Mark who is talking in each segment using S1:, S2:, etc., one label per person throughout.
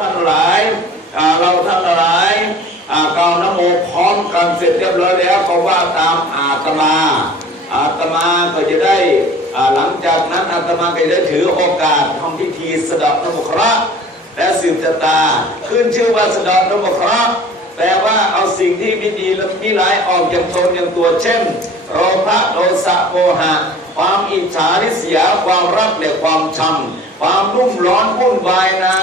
S1: ท่านหลายเราท่านหลายกล่าวนโมพร้อมกันเสร็จเรียบร้อยแล้วก็ว่าตามอาตมา อาตมาก็จะได้หลังจากนั้นอาตมาก็จะได้ถือโอกาสทำพิธีสะดาะนโมคราะและสืบชะตา ขึ้นชื่อว่าสะดาะนโมคราะแปลว่าเอาสิ่งที่ไม่ดีและไม่ร้ายออกจากตนอย่างตัวเช่นโลภะโทสะโมหะ ความอิจฉาริษยาความรักและความชังความรุ่มร้อนวุ่นวายนา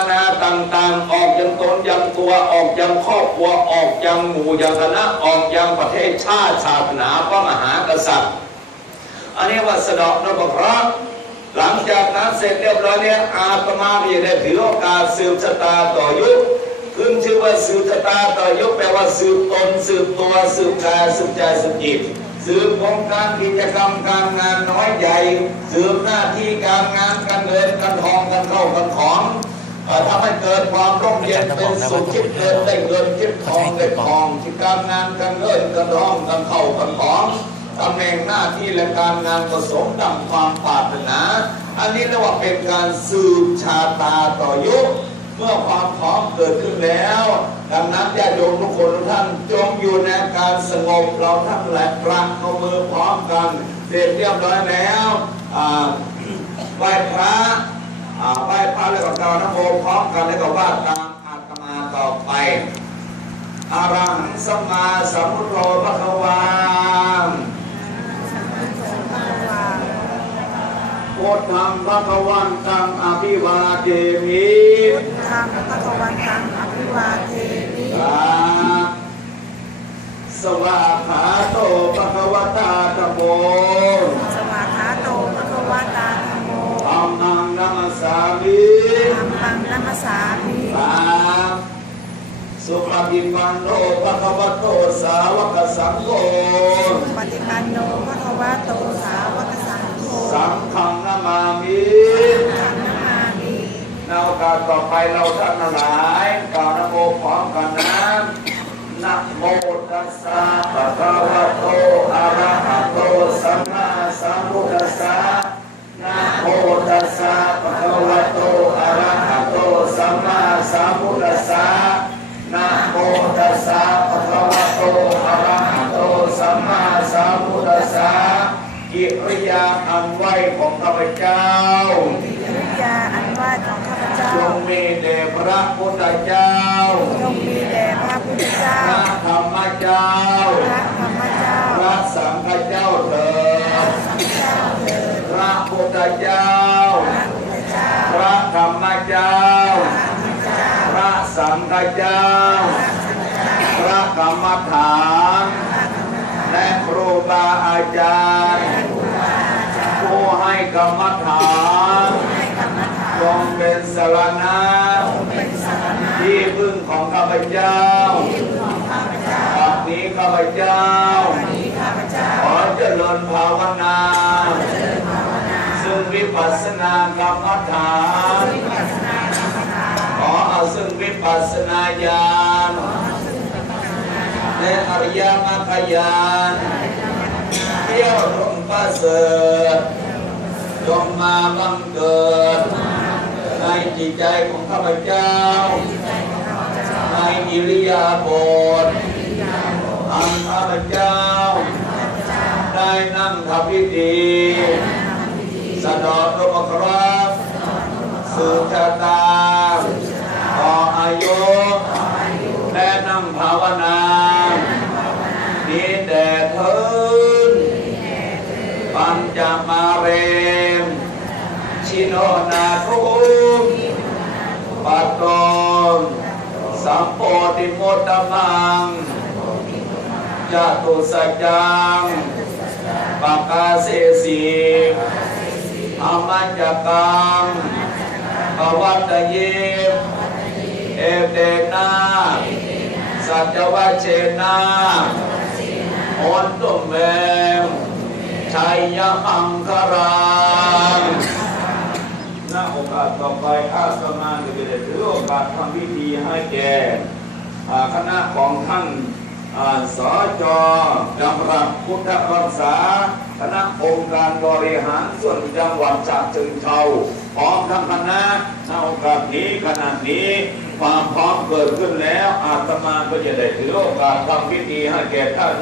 S1: ต่างๆ ออกจากตนยังตัวออกจากครอบครัวออกจากหมู่จากคณะออกจากประเทศชาติศาสนาพระมหากษัตริย์ อันนี้ว่าสะดอกนพระหลังจากนั้นเสร็จเรียบร้อยเนี่ยอาตมาเพียได้ถือโอกาสสืบชะตาต่อยุคขึ้นชื่อว่าสืบชะตาต่อยุคแปลว่าสืบตนสืบตัวสืบกายสืบใจสืบจิตสืบวงการกิจกรรมการงานน้อยใหญ่สืบหน้าที่การงานการเงิน ทำให้เกิดความร่มเย็นเป็นสุขคิดเงินได้เงินคิดทองได้ทองที่การงานการเงินการทองการเข้าการของตำแหน่งหน้าที่และการงานประสมดังความปรารถนา อันนี้เรียกว่าเป็นการสืบชาตาต่อยุคเมื่อความพร้อมเกิดขึ้นแล้ว ดังนั้นญาติโยมทุกคนทุกท่านจงอยู่ในการสงบเราทั้งหลายประเอามือพร้อมกัน เสร็จเรียบร้อยแล้วไหว้พระ นโมพร้อมกันแล้วก็ว่าตามอาตมาต่อไปอารังสัมมาสัมพุทโธพระควาพุทธังพระควันตังอภิวาเทมิ สสามิ
S2: สา
S1: สุปฏิปันโนพระควโตสาวกสังโฆ
S2: ปฏิปันโนพระควโตสาวกสังโฆ
S1: สังฆังนามามิ
S2: สังฆนามิ
S1: ในโอกาสต่อไปเราท่านทั้งหลายกล่าวนะโมพร้อมกันนะนะโมตัสสะภะคะวะโตอะระหะโตสัมมาสัมพุทธัสสะนะโมตัสสะภะคะวะโตอะระหะโตสัมมาสัม พุทธัสสะนะโมตัสสะภะคะวะโตอะระหะโตสัมมาสัมพุทธัสสะกิริยาอันไหวของข้าพเจ้า
S2: กิริยาอันว่าของข้าพเจ้า
S1: จงมีแด่พระพุทธเจ้า
S2: จงมีแด่พระพุทธเจ้า
S1: พระธรรมเจ้า
S2: พระธรรมเจ้า
S1: พระสังฆเจ้าเถิด
S2: สังฆเจ้าเถิด
S1: พระพุทธเจ้า
S2: พระพุทธเจ้า
S1: พระธรรมเจ้า พระ สังฆเจ้า พระกรรมฐาน และครูบาอาจารย์ผู้ให้กรรมฐานจงเป็นสรณะที่พึ่งของข้าพเจ้าบัดนี้ข้าพเจ้า ขอเจริญภาวนา ซึ่งวิปัสสนากรรมฐาน ปัสสนาญาณและอริยมรรคญาณเที่ยวลงประเสริฐจงมาบังเกิด ในจิตใจของข้าพเจ้า ในอิริยาบถอันข้าพเจ้า ได้นั่งทำพิธีสะดอกรมคราบสืบชะตาต่ออายุและนั่งภาวนานี้แด่เทิน ปัญจมาเรม ชิโนนาทุมปัตตนสัมโพธิโมตมังจตุสัจจังปากาเสสีอามันจกังปวัตตเยมเอเตนาสัจวัชเชนาอนตุมเมม ชัยยมังคารังณโอกาสต่อไปอาตมาจะได้ถือโอกาสทำพิธีให้แก่คณะของท่านสจจำรับพุทธรักษา คณะองค์การบริหารส่วนจังหวัดฉะเชิงเทาพร้อมทั้งคณะเอาโอกาสนี้ขณะนี้ความพร้อมเกิดขึ้นแล้วอาตมาก็จะได้ถือโอกาสทำพิธีให้แก่ท่าน